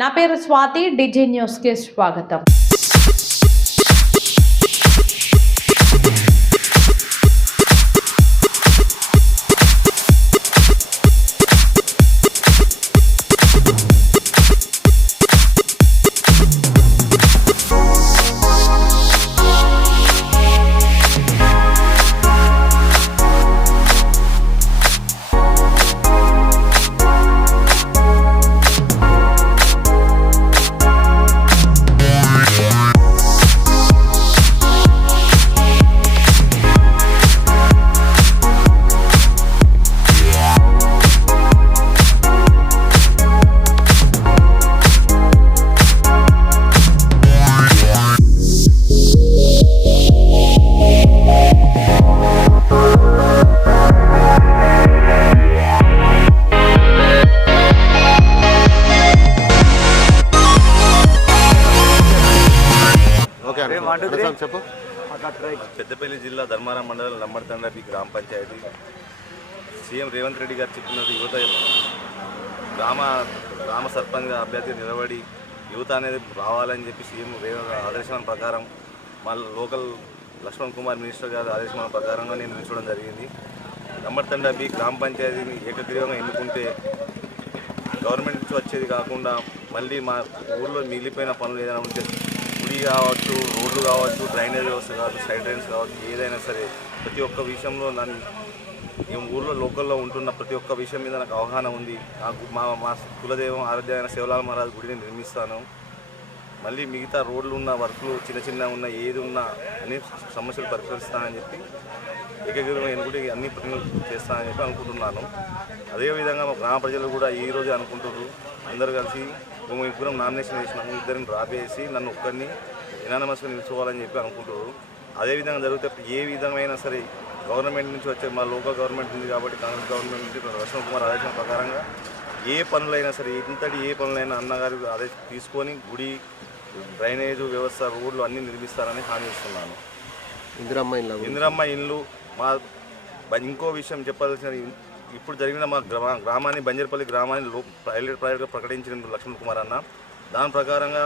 నా పేరు స్వాతి, డిజి న్యూస్కి స్వాగతం. పెద్దపల్లి జిల్లా ధర్మారం మండలం లంబడతండ గ్రామ పంచాయతీ సీఎం రేవంత్ రెడ్డి గారు చెప్పినట్టు యువత గ్రామ సర్పంచ్గా అభ్యర్థి నిలబడి యువత అనేది రావాలని చెప్పి సీఎం ఆదేశాల ప్రకారం మా లోకల్ లక్ష్మణ్ కుమార్ మినిస్టర్ గారి ఆదేశాల ప్రకారంగా నేను నిల్చోవడం జరిగింది. లంబడతండ గ్రామ పంచాయతీని ఏకగ్రీవంగా ఎన్నుకుంటే గవర్నమెంట్ నుంచి వచ్చేది కాకుండా మళ్ళీ మా ఊళ్ళో మిగిలిపోయిన పనులు ఏదైనా ఉంటే గుడి కావచ్చు, రోడ్లు కావచ్చు, డ్రైనేజ్ వ్యవస్థ కావచ్చు, సైడ్ డ్రైన్స్ కావచ్చు, ఏదైనా సరే ప్రతి ఒక్క విషయంలో ఈ ఊళ్ళో లోకల్లో ఉంటున్న ప్రతి ఒక్క విషయం మీద నాకు అవగాహన ఉంది. నాకు మా కులదేవం ఆరాధ్యమైన శివలాల్ మహారాజ్ గుడిని నిర్మిస్తాను. మళ్ళీ మిగతా రోడ్లు ఉన్న వర్క్లు చిన్న ఉన్న ఏది ఉన్నా అన్ని సమస్యలు పరిష్కరిస్తానని చెప్పి ఏకగ్రీవంగా ఎన్నుకుంటే అన్ని పనులు చేస్తానని చెప్పి అనుకుంటున్నాను. అదేవిధంగా మా గ్రామ ప్రజలు కూడా ఈరోజు అనుకుంటున్నారు, అందరూ కలిసి ఇద్దరం నామినేషన్ వేసినాము, ఇద్దరిని రాపేసి నన్ను ఒక్కరిని ఎనానమస్గా నిలుచుకోవాలని చెప్పి అనుకుంటున్నారు. అదేవిధంగా జరిగితే ఏ విధమైన సరే గవర్నమెంట్ నుంచి వచ్చే మా లోకల్ గవర్నమెంట్ ఉంది కాబట్టి కాంగ్రెస్ గవర్నమెంట్ నుంచి లక్ష్మణ్ కుమార్ ఆదేశం ప్రకారంగా ఏ పనులైనా సరే ఏ పనులైనా అన్నగారు ఆదేశం తీసుకొని గుడి, డ్రైనేజు వ్యవస్థ, రోడ్లు అన్నీ నిర్మిస్తారని హామీ ఇస్తున్నాను. ఇందిరమ్మ ఇల్లు మా ఇంకో విషయం చెప్పాల్సిన, ఇప్పుడు జరిగిన మా గ్రామాన్ని బంజర్పల్లి గ్రామాన్ని ప్రైవేట్గా ప్రకటించిన లక్ష్మణ్ కుమార్ అన్న, దాని ప్రకారంగా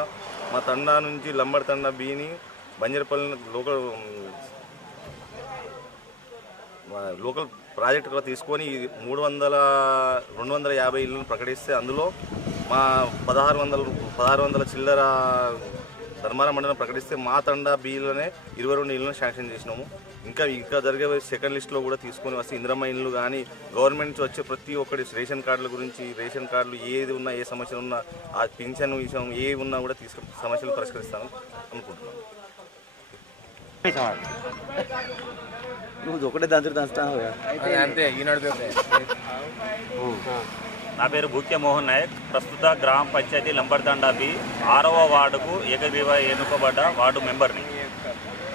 మా తండా నుంచి లంబడతండ బిని బంజర్పల్లి లోకల్ ప్రాజెక్టుగా తీసుకొని 250 ఇళ్ళను ప్రకటిస్తే అందులో మా 1600 చిల్లర ధర్మారం మండలం ప్రకటిస్తే మా తండా బిలోనే 22 ఇళ్ళను శాంక్షన్ చేసినాము. ఇంకా జరిగే సెకండ్ లిస్ట్లో కూడా తీసుకొని వస్తే ఇందిరమ్మ ఇళ్ళు కానీ గవర్నమెంట్ నుంచి వచ్చే ప్రతి ఒక్కటి రేషన్ కార్డుల గురించి, రేషన్ కార్డులు ఏది ఉన్నా, ఏ సమస్యలు ఉన్నా, ఆ పింఛన్ విషయం ఏ ఉన్నా కూడా సమస్యలు పరిష్కరిస్తాను అనుకుంటున్నాను. నా పేరు భూక్య మోహన్ నాయక్. ప్రస్తుత గ్రామ పంచాయతీ లంబడతండా బి 6వ వార్డుకు ఏకగ్రీవ ఎన్నుకోబడ్డ వార్డు మెంబర్ని.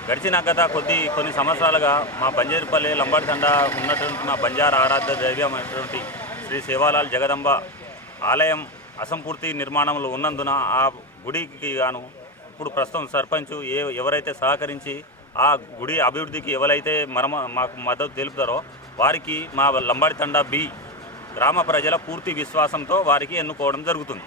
గడిచిన గత కొన్ని సంవత్సరాలుగా మా బంజేరుపల్లి లంబడతండా ఉన్నటువంటి మా బంజారా ఆరాధ్య దైవమైనటువంటి శ్రీ సేవాలాల్ జగదంబ ఆలయం అసంపూర్తి నిర్మాణంలో ఉన్నందున ఆ గుడికి గాను ఇప్పుడు ప్రస్తుతం సర్పంచ్ ఎవరైతే సహకరించి ఆ గుడి అభివృద్ధికి ఎవరైతే మాకు మద్దతు తెలుపుతారో వారికి మా లంబడతండా బి గ్రామ ప్రజల పూర్తి విశ్వాసంతో వారికి ఎన్నుకోవడం జరుగుతుంది.